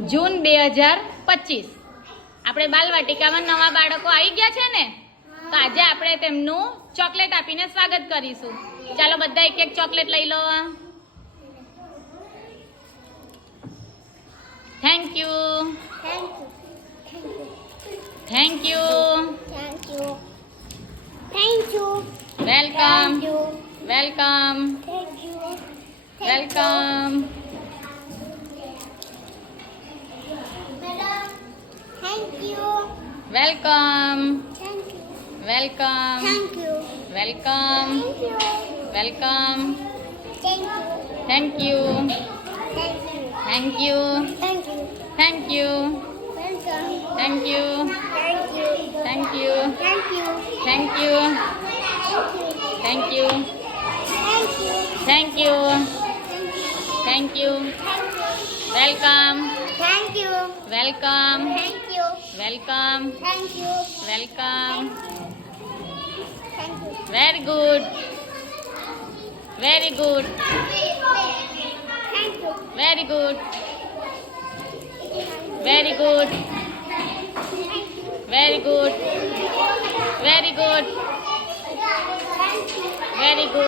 જૂન 2025 આપણે બાલવાટિકામાં નવા બાળકો આવી ગયા છે ને, તો આજે આપણે તેમનું ચોકલેટ આપીને સ્વાગત કરીશું. ચાલો બધા એક એક ચોકલેટ લઈ લો. Thank you. Thank you. Welcome. Welcome. Welcome. Welcome. Welcome. Welcome. Welcome. Thank you. Thank you. Thank you. Thank you. Thank you. Thank you. Thank you. Thank you. Thank you. Welcome. Welcome. Welcome. Welcome. Very good. Very good. Very good. Very good. Very good. Very good. Very good.